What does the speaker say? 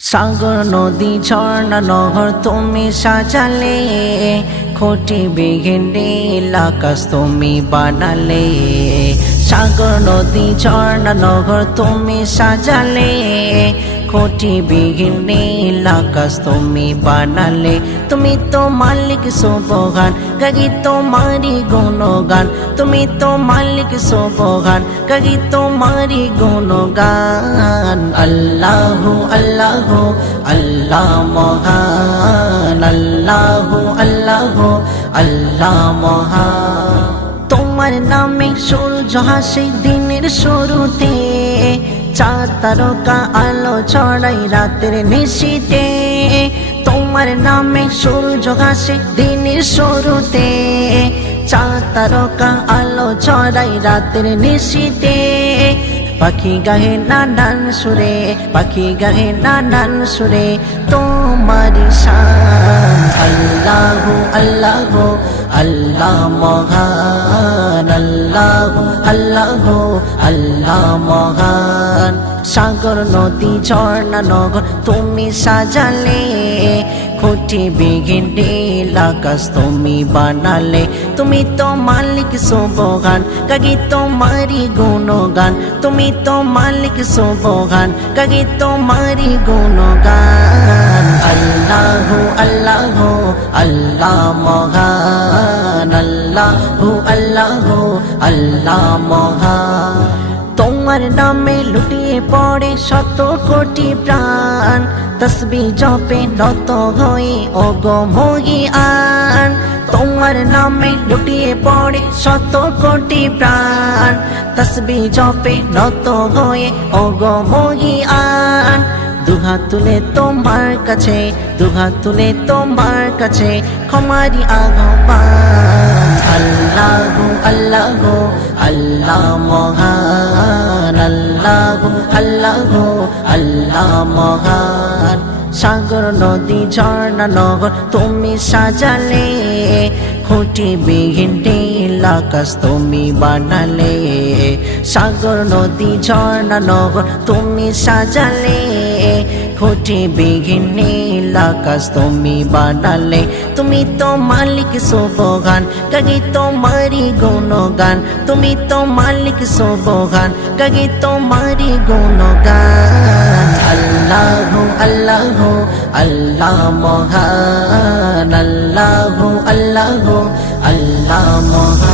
সাগর নদী ঝর্ণা নহর তুমি সাজালে, কোটি বিঘিন নীল আকাশ তুমি বানালে। সাগর নদী ঝর্ণা নহর তুমি সাজালে, কোটি বিঘিন নীল আকাশ তুমি বানালে। তুমি তো মালিক সুবহান, গাগি তোমারি গুণগান। তুমি তো মালিক সুবহান, গাগি তোমারি গুণগান। আল্লাহু আল্লাহু আল্লাহ মহান, আল্লাহু আল্লাহু আল্লাহ মহান। তোমার নামে সূর্য হাসে দিনের শুরুতে, চাঁদ তারকা আলো ছড়াই রাতের নিশীথে। তোমার নামে সূর্য হাসে দিনের শুরুতে, চাঁদ তারকা আলো ছড়াই রাতের নিশীথে। পাখি গাহে নানান সুরে, পাখি গাহে নানান সুরে তোমারি শান। আল্লাহু আল্লাহু আল্লাহ মহান, আল্লাহু আল্লাহু আল্লাহ মহান। সাগর নদী ঝর্ণা নগর তুমি সাজালে, কোটি বিঘিন নীল আকাশ তুমি বানালে। তুমি তো মালিক সুবহান, গাগি তোমারি গুণগান। তুমি তো মালিক সুবহান, গাগি তোমারি গুণগান। আল্লাহু আল্লাহু আল্লাহ মহান, আল্লাহু আল্লাহু আল্লাহ মহান। তোমার নামে লুটিয়ে পড়ে শত কোটি প্রাণ, তসবিহ জপে নত হয়ে ওগো মহিয়ান। তোমার নামে লুটিয়ে পড়ে শত কোটি প্রাণ, তসবিহ জপে নত হয়ে ওগো মহিয়ান। দুহাত তুলে তোমার কাছে, দুহাত তুলে তোমার কাছে ক্ষমারি আহ্বান। আল্লাহু আল্লাহু আল্লাহ মহান, আল্লাহু আল্লাহু আল্লাহ মহান। সাগর নদী ঝর্ণা নহর তুমি সাজালে, কোটি বিঘিন নীল আকাশ তুমি বানালে। সাগর নদী ঝর্ণা নহর তুমি সাজালে, কোটি বিঘিন নীল আকাশ তুমি বানালে। তুমি তো মালিক সুবহান, গাগি তোমারি গুণগান। তুমি তো মালিক সুবহান, গাগি তোমারি গুণগান। আল্লাহু আল্লাহু আল্লাহ মহান, আল্লাহু আল্লাহু আল্লাহ মহান।